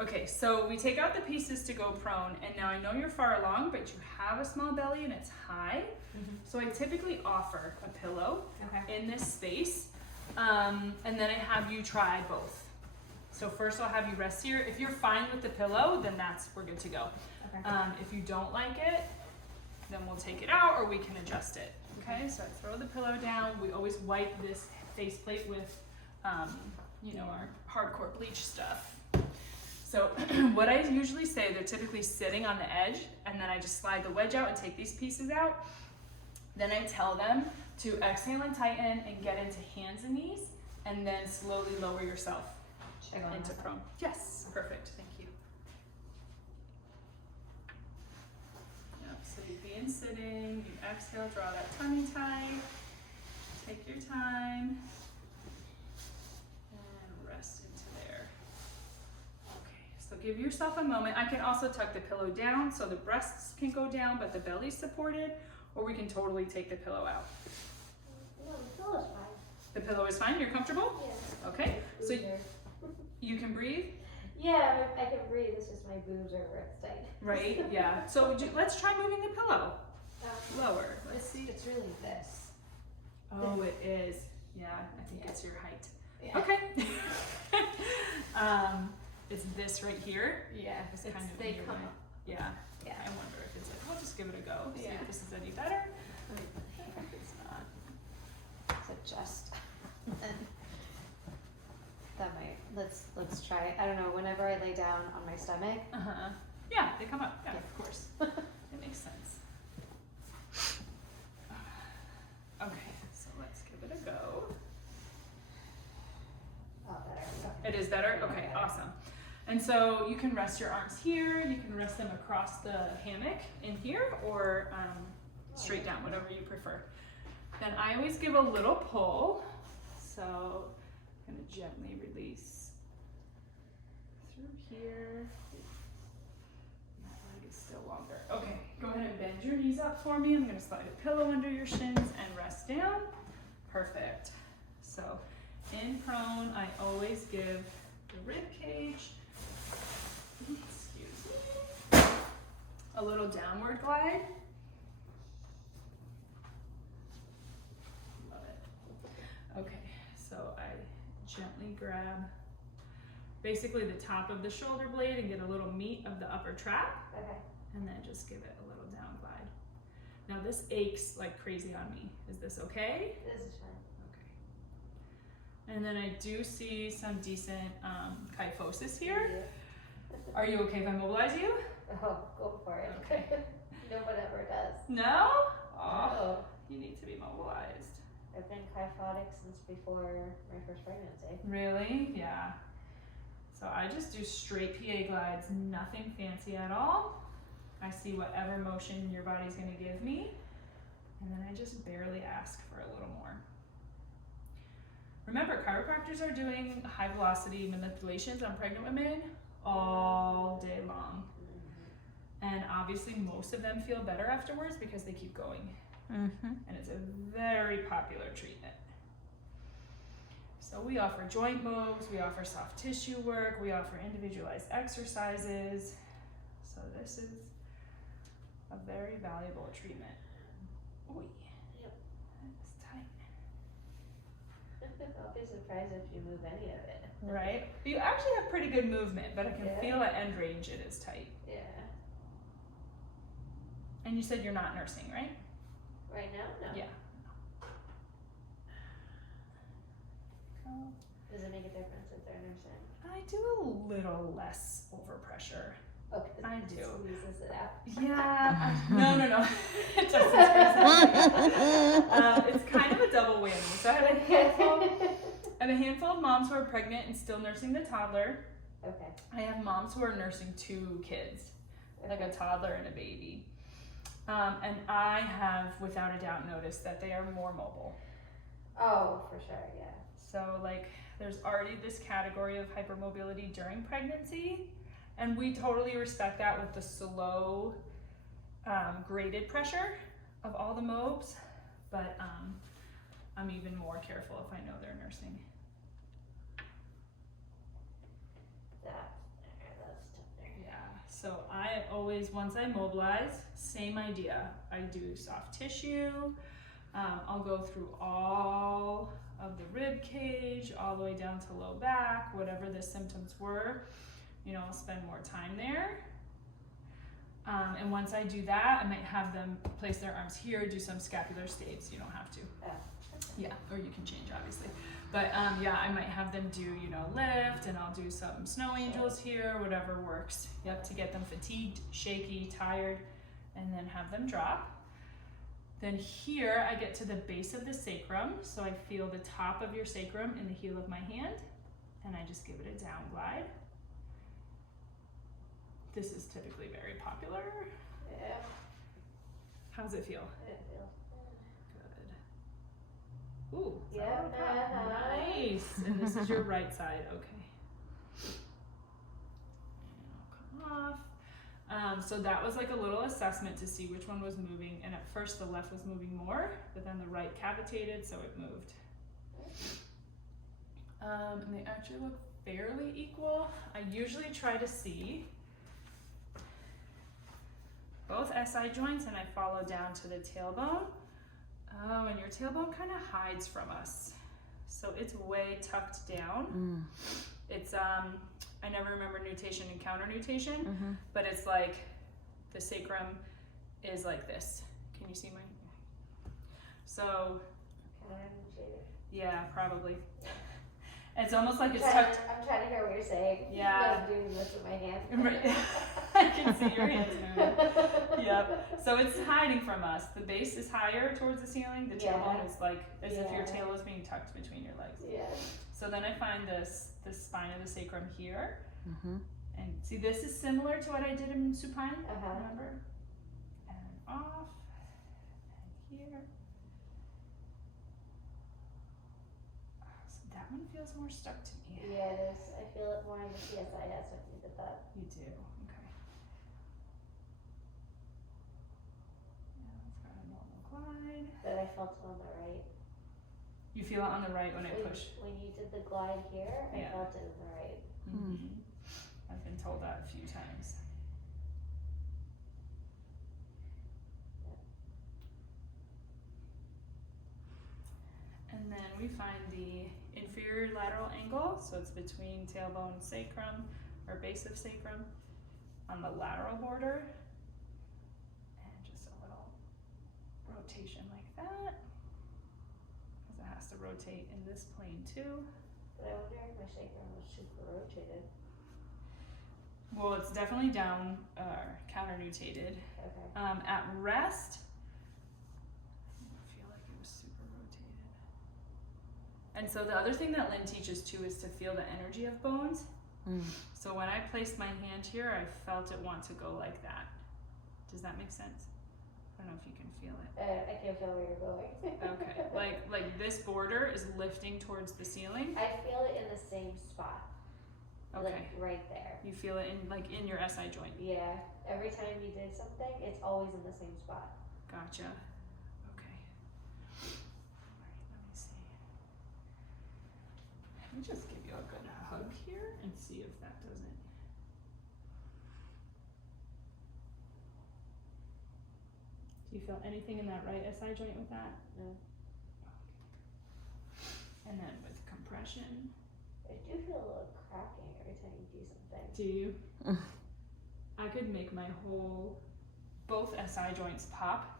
Okay, so we take out the pieces to go prone, and now I know you're far along, but you have a small belly and it's high. So I typically offer a pillow in this space, and then I have you try both. So first I'll have you rest here. If you're fine with the pillow, then we're good to go. If you don't like it, then we'll take it out or we can adjust it. Okay, so I throw the pillow down. We always wipe this faceplate with, you know, our hardcore bleach stuff. So what I usually say, they're typically sitting on the edge, and then I just slide the wedge out and take these pieces out. Then I tell them to exhale and tighten and get into hands and knees, and then slowly lower yourself into prone. Yes, perfect, thank you. Yep, so you be in sitting, you exhale, draw that tummy tight, take your time, and rest into there. Okay, so give yourself a moment. I can also tuck the pillow down so the breasts can go down, but the belly's supported, or we can totally take the pillow out. No, the pillow's fine. The pillow is fine, you're comfortable? Yeah. Okay, so you can breathe? Yeah, I can breathe, it's just my boobs are where it's tight. Right, yeah. So let's try moving the pillow lower. Let's see. It's really this. Oh, it is. Yeah, I think it's your height. Yeah. Okay. It's this right here. Yeah, It's it's, kind of they in your come way. up. Yeah. Yeah. I wonder if it's like, we'll just give it a go. See Yeah. if this is any better. It's not. Let's adjust. That might, let's try it. I don't know, whenever I lay down on my stomach. Yeah, they come up. Yeah, Yeah. of course. It makes sense. Okay, so let's give it a go. Oh, better. It is better? Okay, awesome. And so you can rest your arms here, you can rest them across the hammock in here, or straight down, whatever you prefer. Then I always give a little pull. So I'm gonna gently release through here. My leg is still longer. Okay, go ahead and bend your knees up for me. I'm gonna slide a pillow under your shins and rest down. Perfect. So in prone, I always give the rib cage, excuse me, a little downward glide. Love it. Okay, so I gently grab basically the top of the shoulder blade and get a little meat of the upper trap, Okay. and then just give it a little down glide. Now this aches like crazy on me. Is this okay? This is fine. Okay. And then I do see some decent kyphosis here. Yeah. Are you okay if I mobilize you? Oh, go for it. Okay. No one ever does. No? Oh, No. you need to be mobilized. I've been kyphotic since before my first pregnancy. Really? Yeah. So I just do straight PA glides, nothing fancy at all. I see whatever motion your body's gonna give me, and then I just barely ask for a little more. Remember, chiropractors are doing high velocity manipulations on pregnant women all day long. And obviously most of them feel better afterwards because they keep going. And it's a very popular treatment. So we offer joint moves, we offer soft tissue work, we offer individualized exercises. So this is a very valuable treatment. Oy. Yep. That is tight. I'll be surprised if you move any of it. Right? You actually have pretty good movement, but I can Yeah. feel at end range it is tight. Yeah. And you said you're not nursing, right? Right now? No. Yeah. Does it make a difference if they're nursing? I do a little less overpressure. Okay. I It do. squeezes it out. Yeah. No. It doesn't. It's kind of a double whammy. So I have a handful of moms who are pregnant and still nursing the toddler. Okay. I have moms who are nursing 2 kids, like a toddler and a baby. And I have, without a doubt, noticed that they are more mobile. Oh, for sure, yeah. So like there's already this category of hypermobility during pregnancy, and we totally respect that with the slow graded pressure of all the mobes, but I'm even more careful if I know they're nursing. That's always, once I mobilize, same idea. I do soft tissue. I'll go through all of the rib cage, all the way down to low back, whatever the symptoms were. You know, I'll spend more time there. And once I do that, I might have them place their arms here, do some scapular staves. You don't have to. Yeah, or you can change, obviously. But yeah, I might have them do, you know, lift, and I'll do some snow angels here, whatever works. Yep, to get them fatigued, shaky, tired, and then have them drop. Then here I get to the base of the sacrum, so I feel the top of your sacrum in the heel of my hand, and I just give it a down glide. This is typically very popular. Yeah. How's it feel? It feels Good. Ooh. Yeah. Nice. And this is your right side. Okay. And I'll come off. So that was like a little assessment to see which one was moving. And at first the left was moving more, but then the right cavitated, so it moved. And they actually look fairly equal. I usually try to see both SI joints, and I follow down to the tailbone. Oh, and your tailbone kind of hides from us. So it's way tucked down. It's, I never remember nutation and counter nutation, but it's like the sacrum is like this. Can you see my? So, yeah, probably. It's almost like it's tucked. I'm trying to hear what you're saying. Yeah. I'm doing this with my hand. Right. I can see your hands moving. Yep. So it's hiding from us. The base is higher towards the ceiling. The tailbone is like as if your tail is being tucked between your legs. Yeah. So then I find the spine of the sacrum here. And see, this is similar to what I did in supine. Remember? And off. And here. So that one feels more stuck to me. Yeah, it is. I feel it more in the PSI aspect when you did that. You do. Okay. Yeah, it's got a normal glide. But I felt it on the right. You feel it on the right when I push? When you did the glide here, I felt it on the right. I've been told that a few times. And then we find the inferior lateral angle, so it's between tailbone and sacrum, or base of sacrum, on the lateral border. And just a little rotation like that, because it has to rotate in this plane too. But I wonder if my sacrum was super rotated. Well, it's definitely down, counter-nutated. Okay. At rest, I feel like it was super rotated. And so the other thing that Lynn teaches too is to feel the energy of bones. So when I placed my hand here, I felt it want to go like that. Does that make sense? I don't know if you can feel it. I can feel where you're going. Okay, like this border is lifting towards the ceiling. I feel it in the same spot. Okay. Like right there. You feel it in your SI joint. Yeah. Every time you did something, it's always in the same spot. Gotcha. Okay. Alright, let me see. Let me just give you a good hug here and see if that doesn't. Do you feel anything in that right SI joint with that? No. Okay. And then with compression. I do feel a little cracking every time you do something. Do you? I could make my both SI joints pop.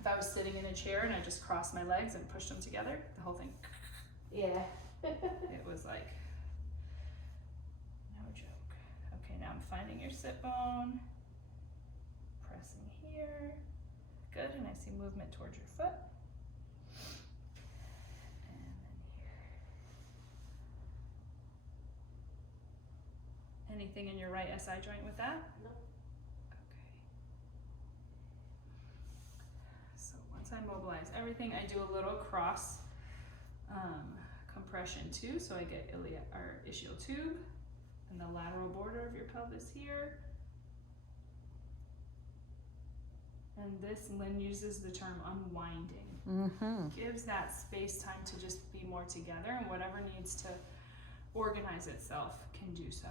If I was sitting in a chair and I just crossed my legs and pushed them together, the whole thing. Yeah. It was like, no joke. Okay, now I'm finding your sit bone. Pressing here. Good, and I see movement towards your foot. And then here. Anything in your right SI joint with that? No. Okay. So once I mobilize everything, I do a little cross compression too. So I get ischial tube and the lateral border of your pelvis here. And this, Lynn uses the term unwinding. Gives that space time to just be more together, and whatever needs to organize itself can do so.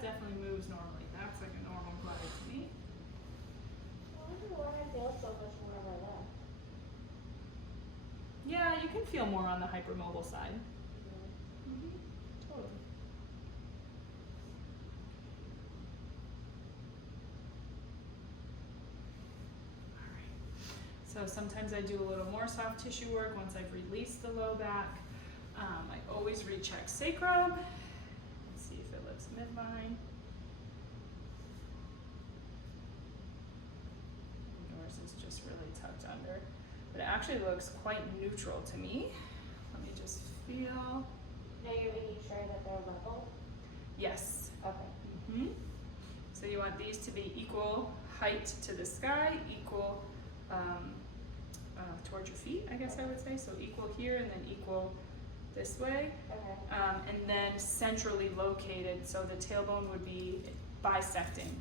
that definitely moves normally. That's like a normal glide to me. I wonder why I feel so much more of my left. Yeah, you can feel more on the hypermobile side. Totally. So sometimes I do a little more soft tissue work once I've released the low back. I always recheck sacrum. Let's see if it looks midline. Yours is just really tucked under. But it actually looks quite neutral to me. Let me just feel. Now you're making sure that they're level? Yes. Okay. So you want these to be equal height to the sky, equal towards your feet, I guess I would say. So equal here and then equal this way. Okay. And then centrally located, so the tailbone would be bisecting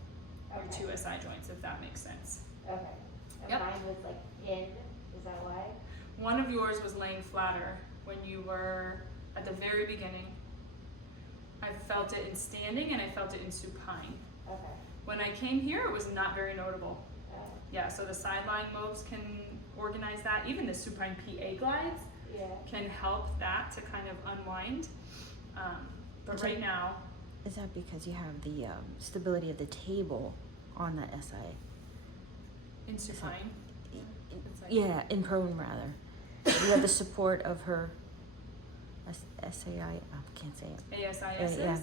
your two SI joints, if that makes sense. Okay. And Yep. mine was like in, is that why? One of yours was laying flatter when you were at the very beginning. I felt it in standing and I felt it in supine. Okay. When I came here, it was not very notable. Okay. Yeah, so the sideline moves can organize that. Even the supine PA glides can help that to kind of unwind. But right now, is that because you have the stability of the table on that SI? in supine, Yeah, in prone rather. You have the support of her SAI. I can't say it. ASISs? Yeah.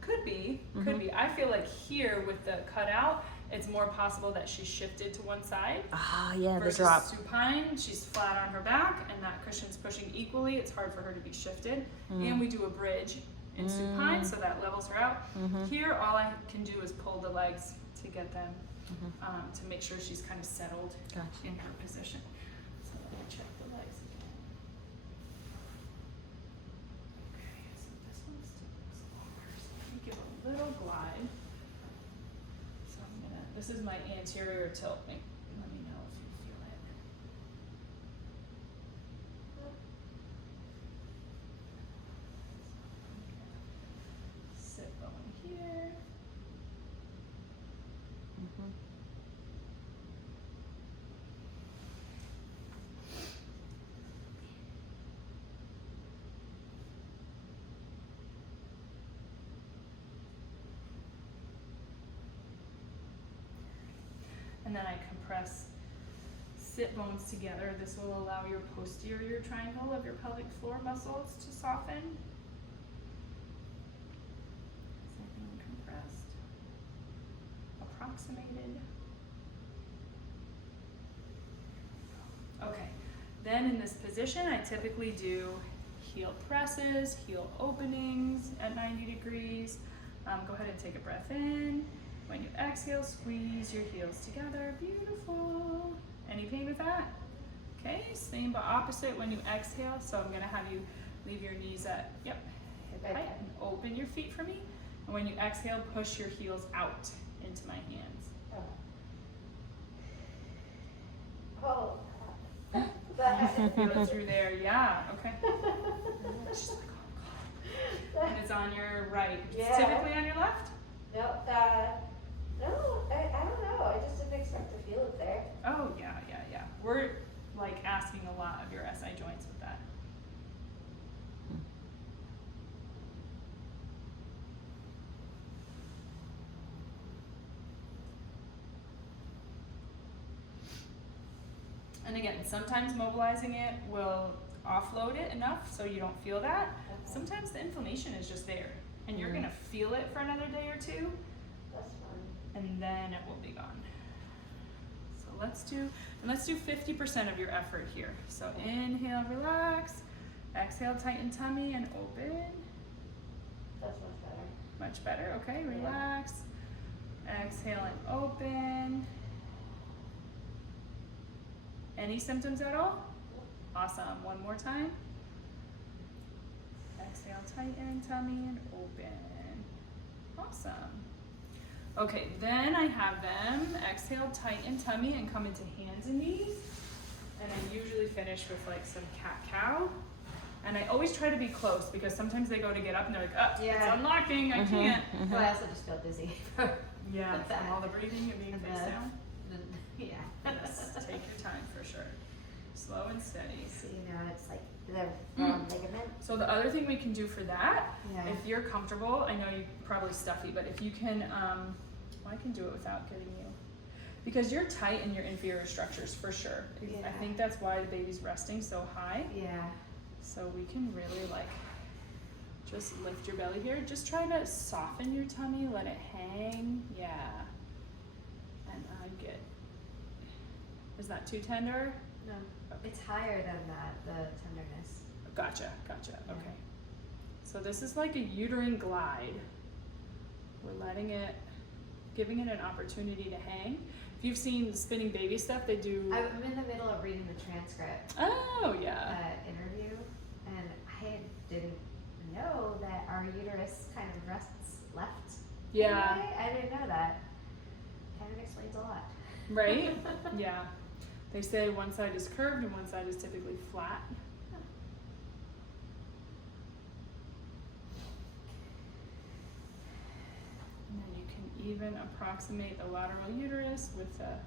Could be. I feel like here with the cutout, it's more possible that she's shifted to one side. Ah, yeah, the versus drop. supine, she's flat on her back and that cushion's pushing equally. It's hard for her to be shifted. And we do a bridge in supine, so that levels her out. Here, all I can do is pull the legs to get them, to make sure she's kind of settled in her position. So let me check the legs again. Okay, so this one still looks longer. So let me give a little glide. So I'm gonna, this is my anterior tilt. Let me know if you feel it. Sit bone here. And then I compress sit bones together. This will allow your posterior triangle of your pelvic floor muscles to soften. Something compressed, approximated. Okay, then in this position, I typically do heel presses, heel openings at 90 degrees. Go ahead and take a breath in. When you exhale, squeeze your heels together. Beautiful. Any pain with that? Okay, same but opposite when you exhale. So I'm gonna have you leave your knees at, hip height and open your feet for me. And when you exhale, push your heels out into my hands. Oh. Feel it through there, yeah, okay. She's like, oh God. And it's on your right. It's typically on your left? No, no, I don't know. I just didn't expect to feel it there. Oh, yeah. We're like asking a lot of your SI joints with that. And again, sometimes mobilizing it will offload it enough so you don't feel that. Sometimes the inflammation is just there and you're gonna feel it for another day or two. That's fun. And then it will be gone. So let's do 50% of your effort here. So inhale, relax. Exhale, tighten tummy and open. That's much better. Much better, okay, relax. Exhale and open. Any symptoms at all? Awesome, one more time. Exhale, tighten tummy and open. Awesome. Okay, then I have them exhale, tighten tummy and come into hands and knees. And I usually finish with like some cat-cow. And I always try to be close because sometimes they go to get up and they're like, oh, Yeah. it's unlocking, I can't. Well, I also just feel dizzy. Yeah, With from that. all the breathing and being And face the- down. Yeah. Yes, take your time for sure. Slow and steady. So, you know, it's like the ligament. So the other thing we can do for that, Yeah. if you're comfortable, I know you're probably stuffy, but if you can, well, I can do it without getting you. Because you're tight in your inferior structures for sure. Yeah. I think that's why the baby's resting so high. Yeah. So we can really like, just lift your belly here. Just try to soften your tummy, let it hang. Yeah. And I get, is that too tender? No. It's higher than that, the tenderness. Gotcha, gotcha, Yeah. okay. So this is like a uterine glide. We're letting it, giving it an opportunity to hang. If you've seen Spinning Baby stuff, they do. I'm in the middle of reading the transcript Oh, yeah. interview, and I didn't know that our uterus kind of rests left. Yeah. Anyway. I didn't know that. Kind of explains a lot. Right? Yeah. They say one side is curved and one side is typically flat. And then you can even approximate the lateral uterus with a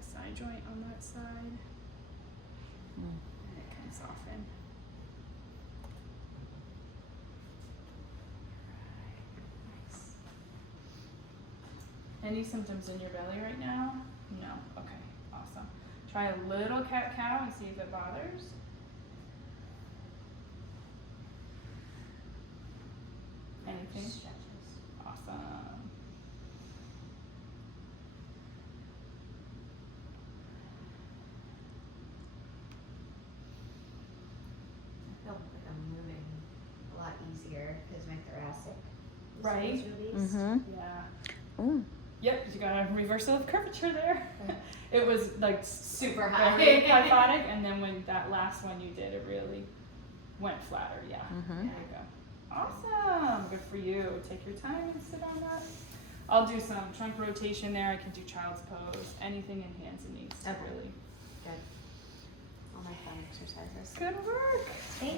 side joint on that side. And it can soften. Nice. Any symptoms in your belly right now? No. Okay. Awesome. Try a little cat-cow and see if it bothers. Anything? Stretches. Awesome. I feel like I'm moving a lot easier because my thoracic Right. is released. Mm-hmm. Yeah. Ooh. Yep, you got a reversal of curvature there. It was like super high. very kyphotic, and then when that last one you did, it really went flatter. Yeah. Mm-hmm. There you go. Awesome. Good for you. Take your time and sit on that. I'll do some trunk rotation there. I can do child's pose. Anything in hands and knees to Okay. really. Good. All my fun exercises. Good work. Thank